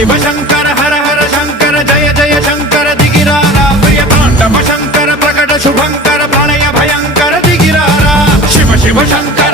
शिव शंकर हर हर शंकर जय जय शंकर दिगिरारा प्रिय तांडव शंकर प्रकट शुभंकर प्रलय भयंकर दिगिरारा शिव शिव शंकर